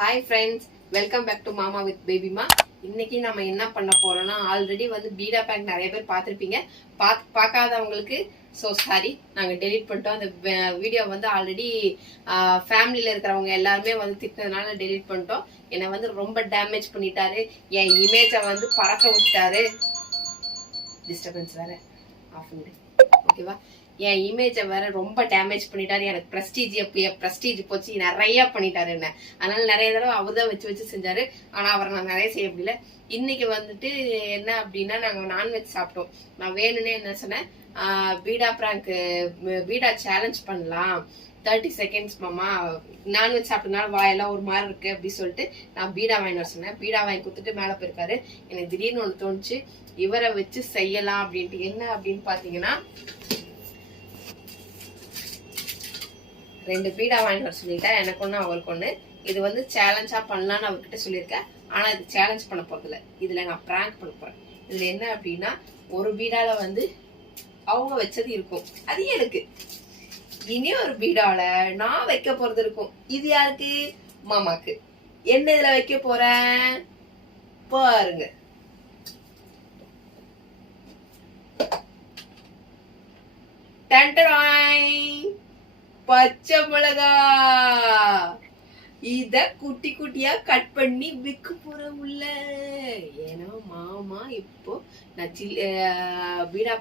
Hi friends, welcome back to மாமா with பேபிமா. இன்னைக்கு நம்ம என்ன பண்ண போறோம்னா, ஆல்ரெடி வந்து பீடா பேக் நிறைய பேர் பார்த்துருப்பீங்க. பார்க்காதவங்களுக்கு சாரி, நாங்கள் டெலிட் பண்ணிட்டோம். அந்த வீடியோ வந்து ஆல்ரெடி ஃபேமிலியில் இருக்கிறவங்க எல்லாருமே வந்து திட்டினதுனால டெலிட் பண்ணிட்டோம். என்னை வந்து ரொம்ப டேமேஜ் பண்ணிட்டாரு, என் இமேஜை வந்து பறக்க விட்டாரு. டிஸ்டர்பன்ஸ் வேற ஆஃப் பண்ணு, ஓகேவா? என் இமேஜை வேற ரொம்ப டேமேஜ் பண்ணிட்டாரு. எனக்கு ப்ரெஸ்டீஜ் போச்சு, நிறைய பண்ணிட்டாரு என்ன. அதனால நிறைய தடவை அவர் தான் வச்சு செஞ்சாரு. ஆனா அவரை நான் நிறைய செய்ய முடியல. இன்னைக்கு வந்துட்டு என்ன அப்படின்னா, நாங்க நான்வெஜ் சாப்பிட்டோம். நான் வேணும்னே என்ன சொன்னேன், பீடா சேலஞ்ச் பண்ணலாம், 30 seconds மாமா. நான்வெஜ் சாப்பிட்டதுனால வாயெல்லாம் ஒரு மாதிரி இருக்கு அப்படி சொல்லிட்டு நான் பீடா வாங்கி வர சொன்னேன். பீடா வாங்கி கொடுத்துட்டு மேல போயிருக்காரு. எனக்கு திடீர்னு ஒன்று தோணுச்சு, இவரை வச்சு செய்யலாம் அப்படின்ட்டு. என்ன அப்படின்னு பாத்தீங்கன்னா, 2 பீடா வாங்கி வர சொல்லிட்டேன், எனக்கு ஒண்ணு அவருக்கு ஒண்ணு. இது வந்து சேலஞ்சா பண்ணலான்னு அவர்கிட்ட சொல்லியிருக்கேன். ஆனா இது சேலஞ்ச் பண்ண போறதில்ல, இதுல நான் பிராங்க் பண்ண போறேன். இதுல என்ன அப்படின்னா, ஒரு பீடால வந்து அவங்க வச்சது இருக்கும், அது எனக்கு. இனி ஒரு பீடால நான் வைக்க போறது இருக்கும், இது யாருக்கு? மாமாக்கு. என்ன இதுல வைக்க போறேன் பாருங்க. பச்சை மிளகா. இத குட்டி குட்டியா கட் பண்ணி விற்க போற உள்ள. ஏன்னா மாமா இப்போ நான் பீடா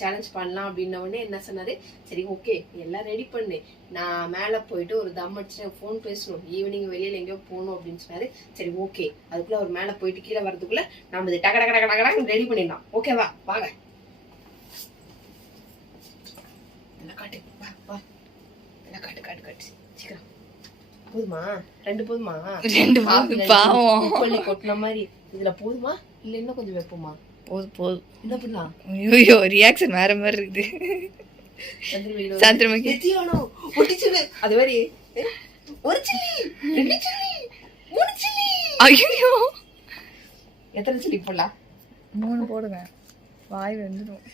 சேலஞ்ச் பண்ணலாம் அப்படின்ன உடனே என்ன சொன்னாரு, சரி ஓகே எல்லாம் ரெடி பண்ணு, நான் மேல போயிட்டு ஒரு தம் அடிச்சு போன் பேசணும், ஈவினிங் வெளியில எங்கேயோ போகணும் அப்படின்னு சொன்னாரு. சரி ஓகே, அதுக்குள்ள ஒரு மேல போயிட்டு கீழே வர்றதுக்குள்ள நம்ம இது டக டக டக டக ரெடி பண்ணிடலாம். ஓகேவா? வாங்க. காட்டு, வா வா, காட்டு காட்டு காட்டு சீக்கிரம். போதுமா? 2 போதுமா? 2 பாவம் பள்ளி கொட்டின மாதிரி. இதுல போதுமா இல்ல இன்னும் கொஞ்சம் வைப்போமா? போதும். என்ன பண்ணலாம்? ஐயோ, ரியாக்ஷன் வேற மாதிரி இருக்குது. சந்திரமுகி ஒட்டிச்சுது. அது மாதிரி ஒரு சில்லி, 2 சில்லி, 3 சில்லி. ஐயோ, எத்தனை சில்லி போடலாம்? 3 போடுங்க, வாய் வந்துடும்.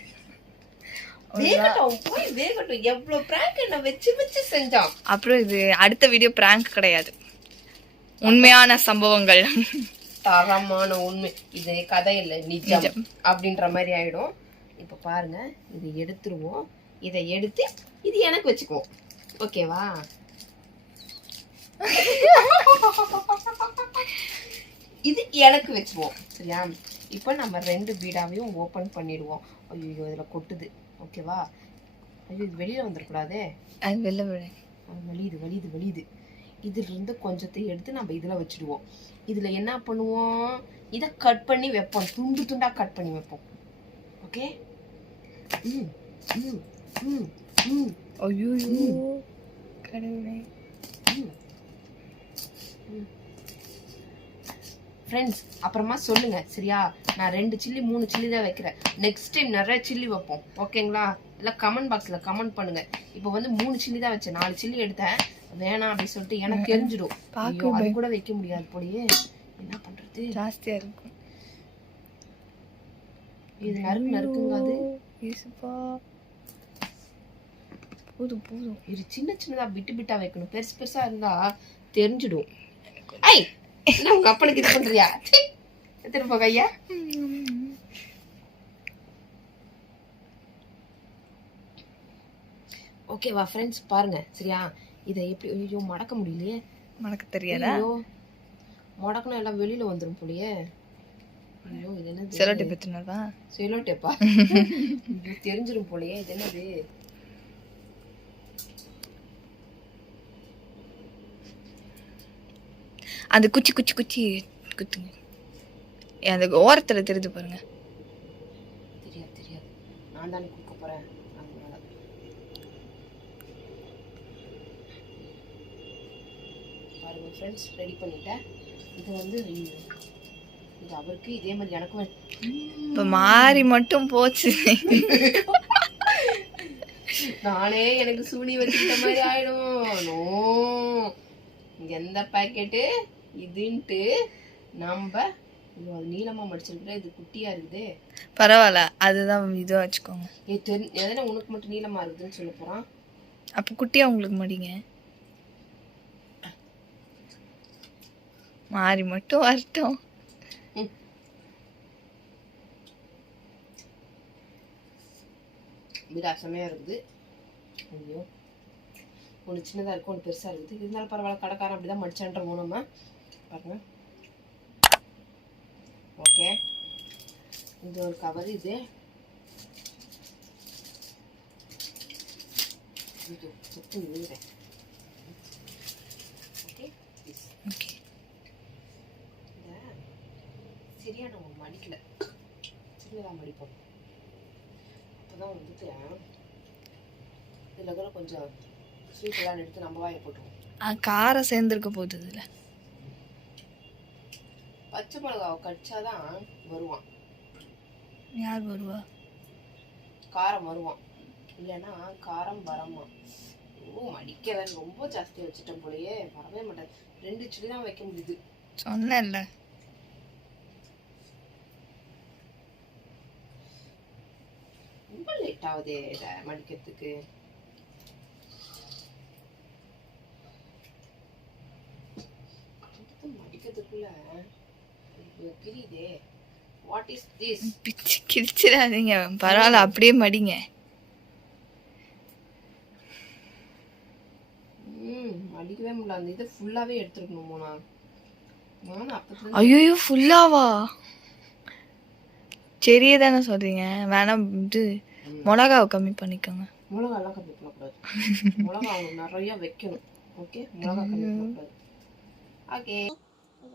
அப்புறம் இது அடுத்த வீடியோ பிராங்க் கிடையாது, உண்மையான சம்பவங்கள், தரமான உண்மை. இது கதை இல்ல, நிஜம் அப்படின்ற மாதிரி ஆயிடும். இப்ப பாருங்க, இதை எடுத்துருவோம். இதை எடுத்து இது எனக்கு வச்சுக்குவோம், ஓகேவா? இது எனக்கு வச்சுவோம், சரியா? இப்ப நம்ம 2 பீடாவையும் ஓபன் பண்ணிடுவோம். ஐயோ, இதுல கொட்டுது, ஓகேவா? ஐயோ, இது வெளியில வந்துடக்கூடாதே. அது வெளியில வலியுது. இதுல இருந்து கொஞ்சத்தை எடுத்து நம்ம இதுல வச்சிடுவோம். இதுல என்ன பண்ணுவோம், இத கட் பண்ணி வைப்போம், துண்டு துண்டா கட் பண்ணி வைப்போம். ஓகே? ஐயோ கடவுளே. ஃப்ரெண்ட்ஸ், அப்புறமா சொல்லுங்க, சரியா? நான் 2 சில்லி 3 சில்லி தான் வைக்கிறேன். நெக்ஸ்ட் டைம் நிறைய சில்லி வைப்போம், ஓகேங்களா? எல்லாம் கமெண்ட் பாக்ஸ்ல கமெண்ட் பண்ணுங்க. இப்போ வந்து 3 சில்லி தான் வச்சேன், 4 சில்லி எடுத்தேன். வேணாம் அப்படின்னு சொல்லிட்டு எனக்கு தெரிஞ்சிடும். அது கூட வைக்க முடியாது போலயே, என்ன பண்றது? ஜாஸ்தியா இருக்கும். இது நறுக்குங்க. அது போதும். இது சின்னதா பிட்டா வைக்கணும், பெருசா இருந்தா தெரிஞ்சிடும். ஐ, என்ன உங்க அப்பனுக்கு இது பண்றியா? எடுத்துட்டு போக ஐயா. ஓகேவா ஃப்ரெண்ட்ஸ்? பாருங்க, சரியா? இதை எப்படி, ஐயோ மடக்க முடியலையே. மடக்க தெரியாதா? மடக்கணும், எல்லாம் வெளியில வந்துடும் போலயே. ஐயோ, இது என்ன? செலோ டேப் எத்தனதா? செலோ டேப்பா? தெரிஞ்சிடும் போலயே. இது என்னது? அந்த குச்சி குத்துங்க. அந்த ஓரத்துல தெரிஞ்சு பாருங்க. தெரியாது, நான் தானே குடுக்க போறேன். பாருங்க ஃப்ரெண்ட்ஸ், ரெடி பண்ணிட்டேன். இது வந்து இது அவருக்கு, இதே மாதிரி எனக்கும். இப்ப மாறி மட்டும் போச்சு. நானே எனக்கு சூனி வச்சுக்கிட்ட மாதிரி ஆயிடும். எந்த பாக்கெட்டு இதுன்ட்டு நம்ம நீளமா மடிச்சிருக்கிற, இது குட்டியா இருக்குது. பரவாயில்ல, அதுதான் இதுவா வச்சுக்கோங்க. எதனா உனக்கு மட்டும் நீளமா இருக்குதுன்னு சொல்ல போறான். அப்ப குட்டியா உங்களுக்கு மடிங்க. மாறி மட்டும் வரட்டும். பீடா செம்மையா இருக்குது. ஐயோ, ஒன்று சின்னதாக இருக்கும், ஒன்று பெருசாக இருக்குது. இருந்தாலும் பரவாயில்ல, கடைக்காரன் அப்படி தான் மடிச்சான்றோம் நம்ம. பாருங்க. ஓகே, இது ஒரு கவர். இது சுத்து நீங்க. Okay, okay. சரியா நம்ம மடிக்கல, சின்னதாக மடிப்போம். அப்போதான் வந்துட்டு இதில் கூட கொஞ்சம் ஸ்வீட்டெல்லாம் எடுத்து நம்ம வாயை போட்டுருவோம். காரம் சேர்ந்துருக்க போகுது இதுல. பச்சை மிளகாவை கடிச்சாதான் வருவான். யார் வருவா? காரம் வருவான், இல்லைன்னா காரம் வரமா. ஓ, மடிக்க வேற ரொம்ப ஜாஸ்தியாக வச்சுட்டேன் போலயே. வரவே மாட்டேன். 2 சில்லி தான் வைக்க முடியுது. சொன்னேன்ல. ரொம்ப லேட் ஆகுது இதை மடிக்கிறதுக்கு. மடிக்கிறதுக்குள்ள பிரியுதே. What is this? பிச்சு கிழிச்சிடாதீங்க, பரவாயில்ல, அப்படியே மடிங்க. மடிக்கவே முடியல. அந்த இதை ஃபுல்லாவே எடுத்துருக்கணும் மோனா. நானும் அப்பத்துல ஐயோ, ஃபுல்லாவா? சரியே தானே சொல்றீங்க. வேணாம், இது மிளகாவை கம்மி பண்ணிக்கோங்க. மிளகாலாம் கம்மி பண்ணக்கூடாது. மிளகா அவங்க நிறைய வைக்கணும். ஓகே, மிளகா கம்மி பண்ணக்கூடாது. ஓகே,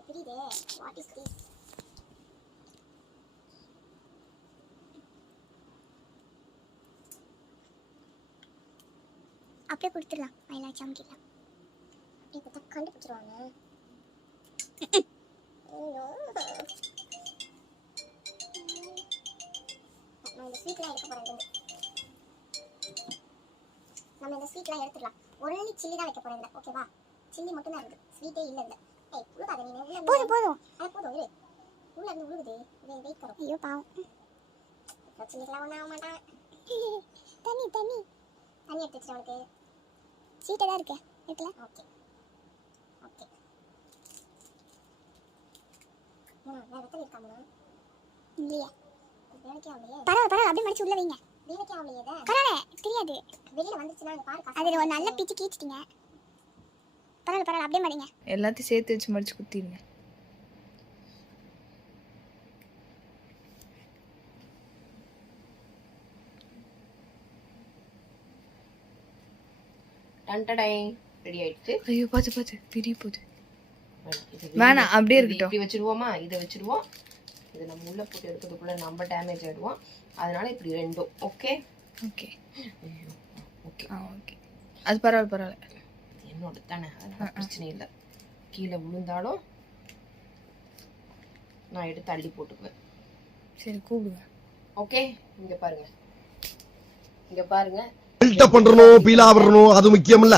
புரியுதே. What is this? அப்படியே கொடுத்துடலாம். மயிலா சமைக்கலாம். அப்படியே கொடுத்தா கண்டுபிடிச்சிருவாங்க. நம்ம இந்த ஸ்வீட்லாம் எடுக்க போறோம். நம்ம இந்த ஸ்வீட்லாம் எடுத்துடலாம். ஒன்லி சில்லி தான் வைக்க போறேன். ஓகேவா? சில்லி மட்டும் தான் இருக்குது, ஸ்வீட்டே இல்லை இல்லை. ஏய், உழுகாத நீ. போதும் போதும், அது போதும். இரு, உள்ள இருந்து உழுகுது. வெயிட் கரும். ஐயோ பாவம், சில்லிக்கெல்லாம் ஒன்றும் ஆக மாட்டான். தண்ணி தண்ணி தண்ணி எடுத்து வச்சுட்டு அவனுக்கு. ஸ்வீட்டாக தான் இருக்கு, இருக்குல்ல? Okay okay. வேறு எத்தனை இருக்காமண்ணா? இல்லையா? வேலைக்கே ஆகலையே. பரவாயில்ல பரவாயில்ல, அப்படியே மடிச்சு உள்ள வைங்க. வேலைக்கே ஆகலையே. பரவாயில்ல, தெரியாது. வெளியில் வந்துச்சுன்னா அது பாரு. அதில் ஒரு நல்ல பிச்சு கீச்சிட்டிங்க. பரவாயில்ல பரவாயில்ல, அப்படியே மடிங்க. எல்லாத்தையும் சேர்த்து வச்சு மடிச்சு குத்திடுங்க. ரெடி ஆயிடுச்சு. ஐயோ, பார்த்து பார்த்து பிரிய போகுது. வேணாம், அப்படியே இருக்கட்டும். இப்படி வச்சிருவோமா? இதை வச்சிருவோம். இதை நம்ம உள்ள போட்டு எடுக்கிறதுக்குள்ள நம்ம டேமேஜ் ஆயிடுவோம். அதனால இப்படி ரெண்டும். Okay okay okay okay. அது பரவாயில்ல பரவாயில்ல, என்னோட தானே, அதனால பிரச்சனை இல்லை. கீழே விழுந்தாலும் நான் எடுத்து அள்ளி போட்டுக்குவேன். சரி, கூப்பிடுங்க. ஓகே, இங்க பாருங்க, இங்க பாருங்க. பில்டப் பண்றணும், பீலா வரணும், அது முக்கியம் இல்ல.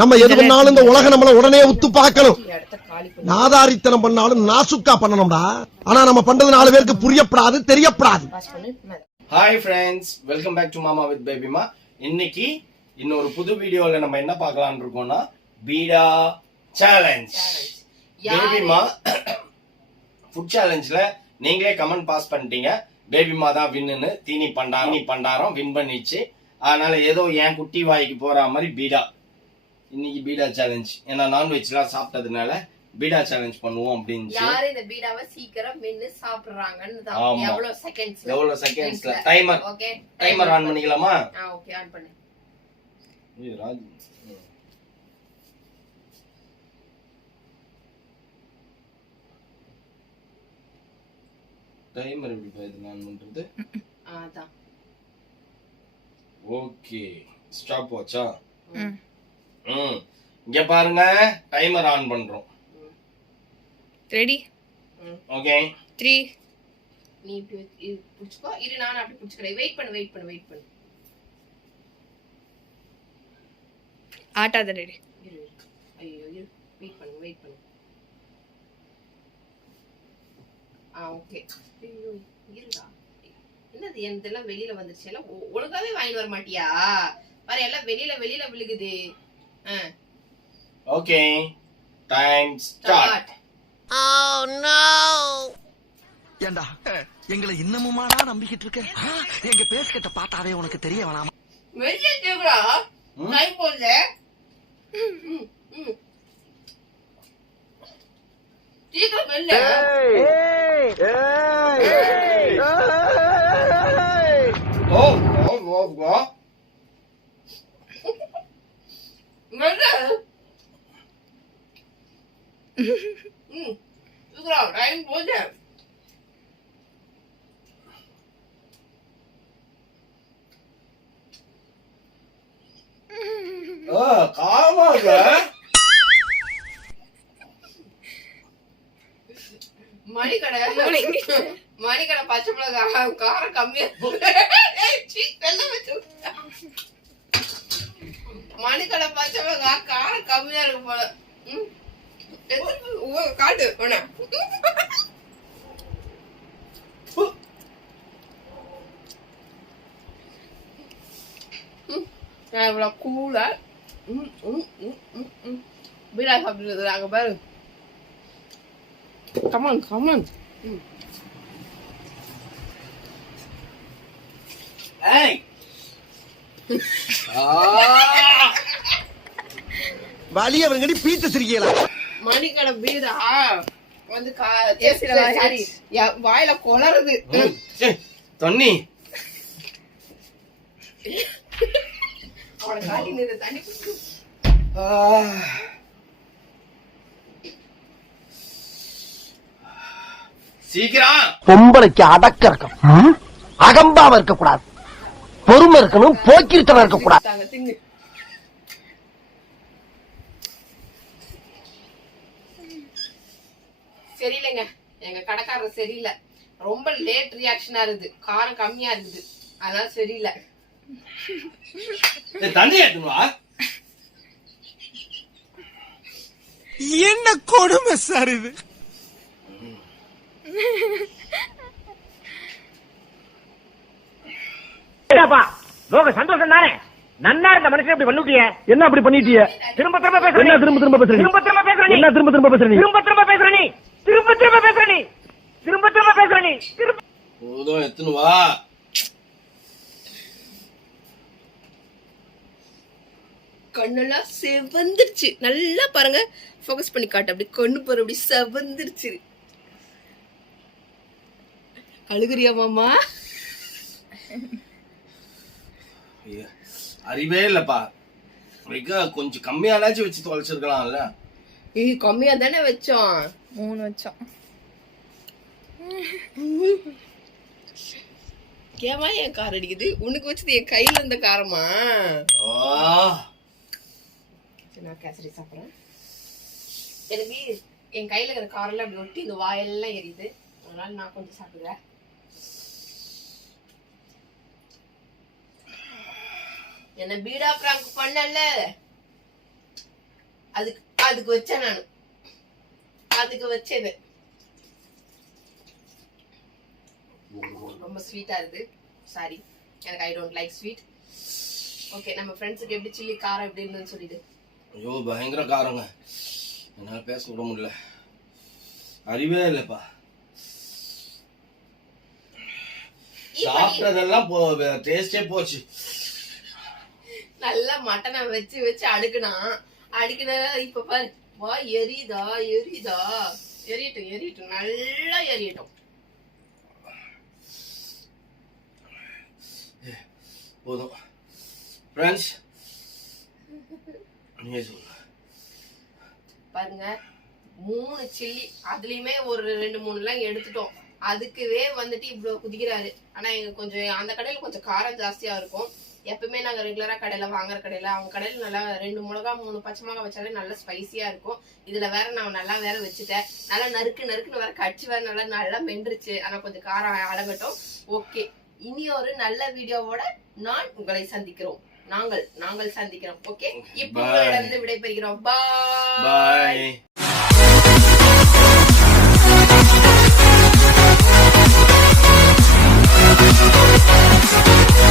நம்ம எது பண்ணாலும் இந்த உலகம் நம்மள உடனே உத்து பார்க்கணும். நாதாரித்தனம் பண்ணாலும் நாசுக்கா பண்ணணும்டா. ஆனா நம்ம பண்றது 4 பேருக்கு புரியப்படாது, தெரியப்படாது. Hi friends, welcome back to மாமா வித் பேபிமா. இன்னைக்கு இன்னொரு புது வீடியோல நம்ம என்ன பார்க்கலாம்னு இருக்கோம்னா, பீடா சேலஞ்ச். பேபிமா ஃபுட் சேலஞ்ச்ல நீங்களே கமெண்ட் பாஸ் பண்ணிட்டீங்க, பேபிமா தான் வின்னு. தீனி பண்டாரம் வின் பண்ணிச்சு. அதனால ஏதோ என் குட்டி வாய்க்கு போற மாதிரி பீடா இன்னைக்கு பீடா சேலஞ்ச். ஏன்னா நான்வெஜ்லாம் சாப்பிட்டதுனால பீடா சேலஞ்ச் பண்ணுவோம் அப்படின்னு. யாரு இந்த பீடாவை சீக்கிரம் மென்னு சாப்பிடுறாங்கன்னு தான். எவ்வளவு செகண்ட்ஸ்ல டைமர். ஓகே, டைமர் ஆன் பண்ணிக்கலாமா? ஓகே, ஆன் பண்ணு. ராஜ், டைமர் எப்படி பாத்து ஆன் பண்றது? அதான். ஓகே, ஸ்டாப் வாட்சா? இங்க பாருங்க, டைமர் ஆன் பண்றோம். ரெடி? ஓகே. 3. நீ இப்படி புடிச்சுக்கோ. இரு, நான் அப்படி புடிச்சுக்கிறேன். வெயிட் பண்ணு. ஆட்டாத. ரெடி? இரு. ஐயோ, இரு. வெயிட் பண்ணு. ஓகே. ஐயோ, இருடா. என்னது இதெல்லாம் வெளியில வந்துருச்சு. எல்லாம் ஒழுங்காவே வாங்கிட்டு வர மாட்டியா? பாரு, எல்லாம் வெளியில விழுகுது. Okay, time start. ஏண்டா எங்களை இன்னமுமாடா நம்பிக்கிட்டு இருக்க? எங்க பேசிக்கிட்ட பார்த்தாவே உனக்கு தெரிய வேணாமா? வெளியே கேக்குறா டைம் போகுது. சீக்கிரம் வெளில. ஓ ஓ ஓ ஓ வெளில. சீக்கிரம் டைம் போகுது. காரமா இருக்க. மணிக்கடை பச்சை மிளகா காரம் கம்மியா மணிக்கடை பச்சை மிளகா காரம் கம்மியா இருக்கு போல. காட்டு வேணா. நான் இவ்வளவு கூலா பீடா சாப்பிட்டு அங்க பாரு. Come on come on. ஏய் வலி அவங்கடி பீத்த சிரிக்கலாம். மணிக்கடை பீடா வந்து சரி வாயில கொளறுது. தண்ணி அவனை காட்டி நிறு தண்ணி குடிச்சு. சீக்கிரம். பொம்பளைக்கு அடக்க இருக்கணும், அகம்பாவ இருக்க கூடாது, பொறுமை இருக்கணும், போக்கிருத்தனம் இருக்க கூடாது. தாங்க திங்கு. சரியில்லைங்க, எங்க கடைக்காரர் சரியில்லை. ரொம்ப லேட் ரியாக்ஷனா இருக்குது, காரம் கம்மியா இருக்குது, அதனால சரியில்லை. தண்ணி எடுத்துன்னு வா. என்ன கொடுமை சார் இது? சந்தோஷம் தானே? நன்னா இருந்த மனுஷன் இப்படி பண்ணிட்டிய. என்ன அப்படி பண்ணிட்டிய? திரும்ப திரும்ப பேசுற. என்ன திரும்ப திரும்ப பேசுற? திரும்ப திரும்ப பேசுற நீ. என்ன திரும்ப திரும்ப பேசுற நீ? திரும்ப திரும்ப பேசுற நீ. திரும்ப திரும்ப பேசுற நீ. திரும்ப திரும்ப பேசுற நீ. போதும் எடுத்துன்னு வா. கண்ணெல்லாம் செவந்துருச்சு. நல்லா பாருங்க, ஃபோக்கஸ் பண்ணி காட்டு. அப்படி கண்ணு பாரு, அப்படி செவந்துருச்சு. அழுகுறியா மாமா? அறிவே இல்லப்பா. கொஞ்சம் கம்மியானாச்சும் வச்சு தொலைச்சிருக்கலாம்ல. இது கம்மியா தானே வச்சோம். 3 வச்சோம். ஏமா என் கார் அடிக்குது? உனக்கு வச்சது என் கையில இருந்த காரமா? நான் கேசரி சாப்பிடுறேன். எனக்கு என் கையில இருக்கிற காரெல்லாம் அப்படி ஒட்டி இந்த வாயெல்லாம் எரியுது, அதனால நான் கொஞ்சம் சாப்பிடுறேன். என்ன பீடா பிராங்க் பண்ணல, அதுக்கு வச்சேன் நான். அதுக்கு வச்சது ரொம்ப ஸ்வீட்டா இருக்கு. சாரி, எனக்கு I don't like sweet. Okay, நம்ம ஃப்ரெண்ட்ஸுக்கு எப்படி சில்லி காரம் எப்படி இருந்ததுன்னு சொல்லிட்டு. ஐயோ பயங்கர காரங்க, என்னால பேச விட முடியல. அறிவே இல்லப்பா. சாப்பிட்டதெல்லாம் டேஸ்டே போச்சு. நல்லா மட்டனை வச்சு வச்சு அடுக்குனா இப்ப பாரு, வா எரியுதா எரியுதா. எரியட்டும் எரியட்டும், நல்லா எரியட்டும். போதும் ஃப்ரெண்ட்ஸ், நீங்க சொல்லுங்க. பாருங்க, 3 சில்லி, அதுலயுமே ஒரு 2-3 எல்லாம் எடுத்துட்டோம். அதுக்குவே வந்துட்டு இவ்வளவு குதிக்கிறாரு. ஆனா எங்க கொஞ்சம் அந்த கடையில கொஞ்சம் காரம் ஜாஸ்தியா இருக்கும். எப்பவுமே நாங்க ரெகுலரா கடையில வாங்குற கடையில, அவங்க கடையில நல்லா 2 மிளகா 3 பச்சை மிளகா வச்சாலே நல்லா ஸ்பைசியா இருக்கும். இதுல வேற நான் நல்லா வேற வச்சுட்டேன். நல்லா நறுக்குன்னு வேற கடிச்சு வேற நல்லா மென்றுச்சு. ஆனா கொஞ்சம் காரம் அடங்கட்டும். ஓகே, இனி ஒரு நல்ல வீடியோவோட நான் உங்களை சந்திக்கிறோம். நாங்கள் சந்திக்கிறோம். ஓகே, இப்போ உங்களிடம் விடைபெறுகிறோம். பாய்.